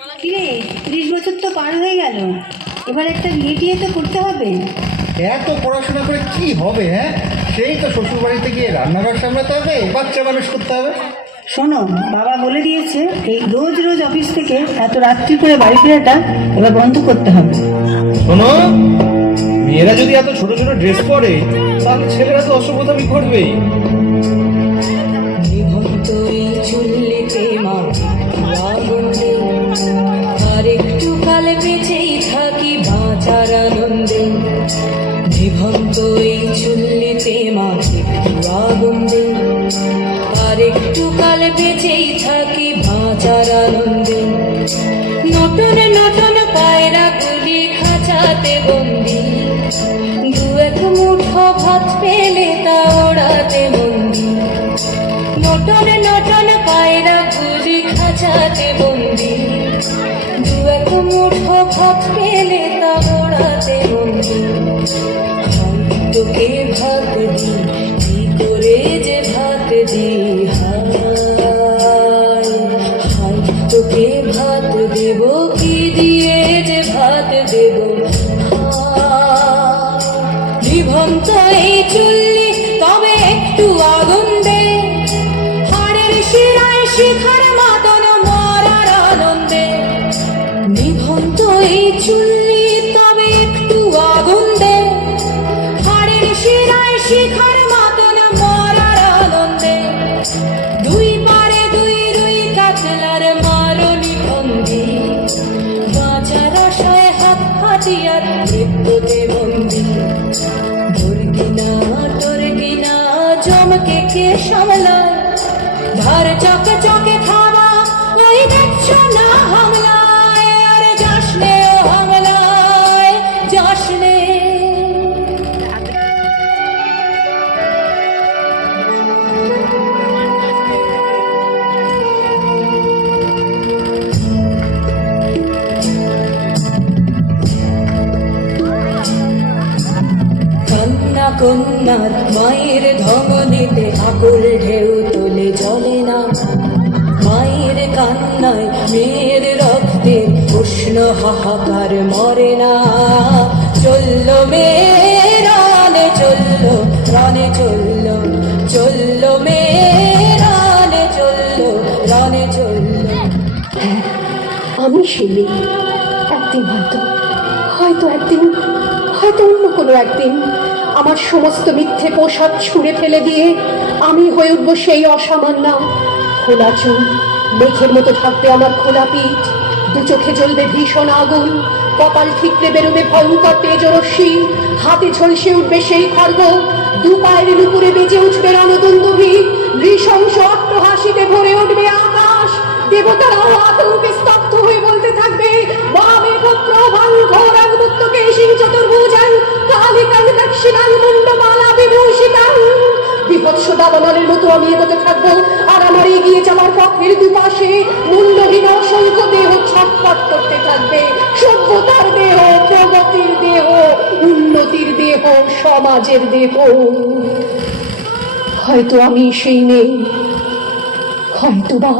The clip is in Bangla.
কিরে, 30 বছর তো পার হয়ে গেল, এবার একটা বিয়ে টিয়ে তো করতে হবে। এত পড়াশোনা করে কি হবে? হ্যাঁ, সেই তো শ্বশুর বাড়িতে গিয়ে রান্নাঘর সামলাতে হবে, বাচ্চা মানুষ করতে হবে। শোনো, বাবা বলে দিয়েছে এই রোজ রোজ অফিস থেকে এত রাত্রি করে বাড়ি ফেরাটা এবার বন্ধ করতে হবে। শোনো, মেয়েরা যদি এত ছোট ছোট ড্রেস পরে তাহলে ছেলেরা তো অসভ্যতামি করবেই। আর একটু কালে বেঁচেই থাকি বাঁচার আনন্দে, জীবন্ত এই চুল্লিতে মাকে আগুন দে। আর একটু কালে বেঁচেই থাকি বাঁচার আনন্দে, নতুন নতুন পায়রা গুলি খাঁচাতে বন্দি, দু এক মুঠো ভাত পেলে তা ওড়াতে বন্দি। নতুন নতুন পায়রা গুলি খাঁচাতে বন্দি, দু এক মুঠো ভাত পেলে তা ওড়াতে বন্দি। তোকে ভাত দি, কি করে যে ভাত দি, হায় তোকে ভাত দেব, কি দিয়ে যে ভাত দেব। জীবন্ত এই চুল্লি তবে একটু আগুন দে, হাড়ের শিরায় শিখার মাদন মরার আনন্দে। জীবন্ত এই চুল্লি তবে একটু আগুন দে, হাড়ের শিরায় শিখার মাদন মরার আনন্দে। দুই পারে দুই রুই কাতলার মারণি বন্দি, বাঁচার আশায় হাত হাতিয়ার মৃত্যুতে বন্দি। তোর কিনা জমকে কে সামলায়, ধার চকে চকে খাওয়া ওই দেখছো না হামলায়। আর যাসনে ও হামলায় যাসনে। কন্যা কন্যার মায়ের ধমনীতে আকুল ঢেউ তোলে জলে না, মায়ের কান্নায় মেয়ের রক্তে উষ্ণ হাহাকার মরে না। চললো মেয়ে রানে চললো, রানে চললো, চললো মেয়ে রানে চললো, রানে চললো। আমি শিলি, একদিন হয়তো একদিন, হয়তো অন্য কোনো একদিন আমার সমস্ত মিথ্যে পোশাক ছুঁড়ে ফেলে দিয়ে আমি হয়ে উঠবো সেই অসামান্য। খোলা চুল, মেঘের মতো থাকবে আমার খোলা পিঠ, দু চোখে জ্বলবে ভীষণ আগুন, কপাল ঠিকরে বেরোবে ভয়ঙ্কর তেজরশ্মি, হাতে ঝলসে উঠবে সেই খড়গ, দু পায়ের নুপুরে বেজে উঠবে রণদুন্দুভি, নৃশংস অট্টহাসিতে ভরে উঠবে আকাশ। দেবতারাও আতঙ্কে স্তব্ধ হয়ে বলতে থাকবে, বামে পুত্র ভঙ্ঘোর মুক্তকে সিং চতুর্ভুজান কালিকাং দক্ষিণাং মুন্ডমালা বিভূষিতাং। বিভৎস দাবানলের মতো আমি এগোতে থাকবো, আর আমার এগিয়ে যাওয়ার পথের দুপাশে মুন্ডহীন অসংখ্য দেহ ছটফট করতে থাকবে। সভ্যতার দেহ, প্রগতির দেহ, উন্নতির দেহ, সমাজের দেহ। হয়তো আমি সেই মেয়ে, হয়তো বা